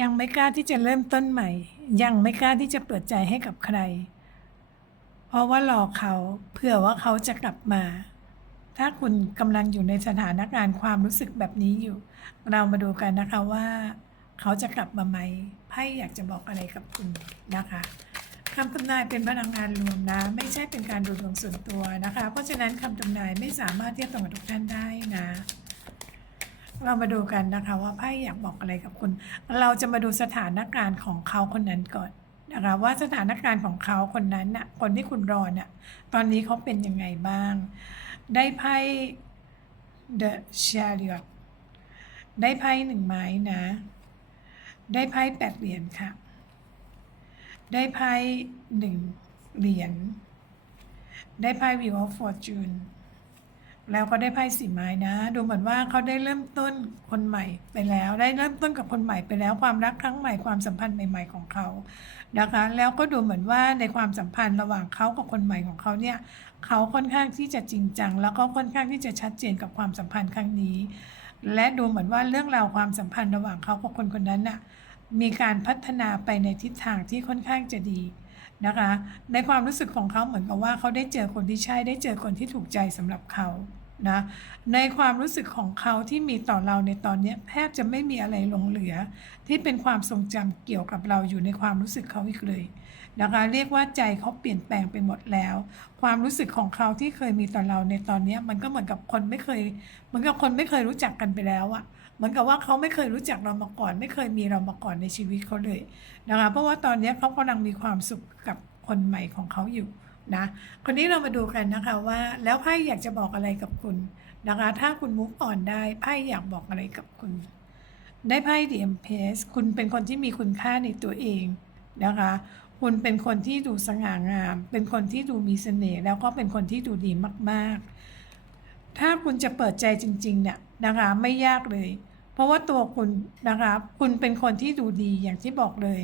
ยังไม่กล้าที่จะเริ่มต้นใหม่ ยังไม่กล้าที่จะเปิดใจให้กับใคร เพราะว่ารอเขาเผื่อว่าเขาจะกลับมา ถ้าคุณกำลังอยู่ในสถานการณ์ความรู้สึกแบบนี้อยู่ เรามาดูกันนะคะว่า เขาจะกลับมาไหมไพ่อยากจะบอกอะไรกับคุณนะคะคำทำนายเป็นพลังงานรวมนะ ไม่ใช่เป็นการดูดวงส่วนตัวนะคะ เพราะฉะนั้นคำทำนายไม่สามารถเทียบตรงกับทุกท่านได้นะ เรามาดูกันนะคะว่าไพ่อยากบอกอะไรกับคุณ เราจะมาดูสถานการณ์ของเขาคนนั้นก่อนนะคะว่าสถานการณ์ของเขาคนนั้นน่ะคนที่คุณรอน่ะตอนนี้เขาเป็นยังไงบ้าง ได้ไพ่ The Chariot ได้ไพ่หนึ่งไม้นะ ได้ไพ่แปดเหรียญค่ะ ได้ไพ่หนึ่งเหรียญ ได้ไพ่ Wheel of Fortune แล้วก็ได้ไพ่สีไม้นะ ดูเหมือนว่าเขาได้เริ่มต้นคนใหม่ไปแล้ว ได้เริ่มต้นกับคนใหม่ไปแล้ว ความรักครั้งใหม่ความสัมพันธ์ใหม่ ๆของเขานะคะ แล้วก็ดูเหมือนว่าในความสัมพันธ์ระหว่างเขากับคนใหม่ของเขาเนี่ยเขาค่อนข้างที่จะจริงจัง แล้วก็ค่อนข้างที่จะชัดเจนกับความสัมพันธ์ครั้งนี้ และดูเหมือนว่าเรื่องราวความสัมพันธ์ระหว่างเขากับคนคนนั้นน่ะมีการพัฒนาไปในทิศทางที่ค่อนข้างจะดี นะคะ ในความรู้สึกของเขาเหมือนกับว่าเขาได้เจอคนที่ใช่ได้เจอคนที่ถูกใจสำหรับเขา นะในความรู้สึกของเขาที่มีต่อเราในตอนนี้แทบจะไม่มีอะไรหลงเหลือ ที่เป็นความทรงจำเกี่ยวกับเราอยู่ในความรู้สึกเขาอีกเลยนะคะเรียกว่าใจเขาเปลี่ยนแปลงไปหมดแล้ว ความรู้สึกของเขาที่เคยมีต่อเราในตอนนี้มันก็เหมือนกับคนไม่เคยเหมือนกับคนไม่เคยรู้จักกันไปแล้วอะเหมือนกับว่าเขาไม่เคยรู้จักเรามาก่อน ไม่เคยมีเรามาก่อนในชีวิตเขาเลยนะคะเพราะว่าตอนนี้เขากำลังมีความสุขกับคนใหม่ของเขาอยู่ นะคนนี้เรามาดูกันนะคะว่า แล้วไพ่อยากจะบอกอะไรกับคุณนะคะ ถ้าคุณมุกอ่อนได้ไพ่อยากบอกอะไรกับคุณ ได้ไพ่ดีเอ็มเพสคุณเป็นคนที่มีคุณค่าในตัวเองนะคะ คุณเป็นคนที่ดูสง่างาม เป็นคนที่ดูมีเสน่ห์แล้วก็เป็นคนที่ดูดีมากๆ ถ้าคุณจะเปิดใจจริงๆเนี่ยนะคะไม่ยากเลย เพราะว่าตัวคุณนะคะคุณเป็นคนที่ดูดีอย่างที่บอกเลย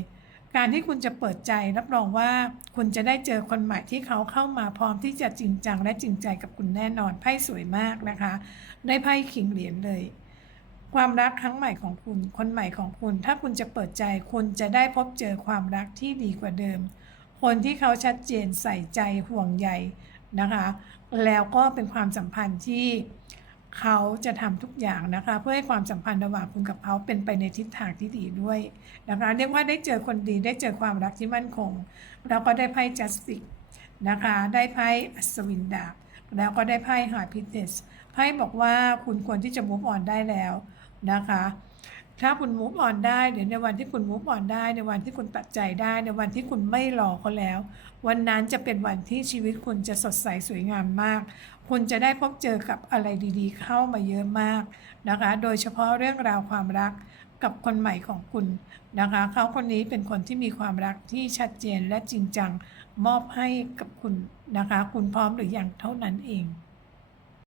การที่คุณจะเปิดใจรับรองว่าคุณจะได้เจอคนใหม่ที่เขาเข้ามาพร้อมที่จะจริงจังและจริงใจกับคุณแน่นอนไพ่สวยมากนะคะ ได้ไพ่ขิงเหรียญเลย ความรักครั้งใหม่ของคุณ คนใหม่ของคุณ ถ้าคุณจะเปิดใจคุณจะได้พบเจอความรักที่ดีกว่าเดิม คนที่เขาชัดเจนใส่ใจห่วงใยนะคะ แล้วก็เป็นความสัมพันธ์ที่ เขาจะทำทุกอย่างนะคะ เพื่อให้ความสัมพันธ์ระหว่างคุณกับเขาเป็นไปในทิศทางที่ดีด้วยนะคะเรียกว่าได้เจอคนดีได้เจอความรักที่มั่นคง แล้วก็ได้ไพ่จัสติกนะคะได้ไพ่อัศวินดาบแล้วก็ได้ไพ่หาพิเทสไพ่บอกว่าคุณควรที่จะมุฟออนได้แล้วนะคะ ถ้าคุณมุฟออนได้เดี๋ยวในวันที่คุณมุฟออนได้ ในวันที่คุณตัดใจได้ ในวันที่คุณไม่รอเขาแล้ว วันนั้นจะเป็นวันที่ชีวิตคุณจะสดใสสวยงามมาก คุณจะได้พบเจอกับอะไรดีๆ เข้ามาเยอะมากนะคะ โดยเฉพาะเรื่องราวความรักกับคนใหม่ของคุณนะคะ เขาคนนี้เป็นคนที่มีความรักที่ชัดเจนและจริงจังมอบให้กับคุณนะคะ คุณพร้อมหรือยังเท่านั้นเอง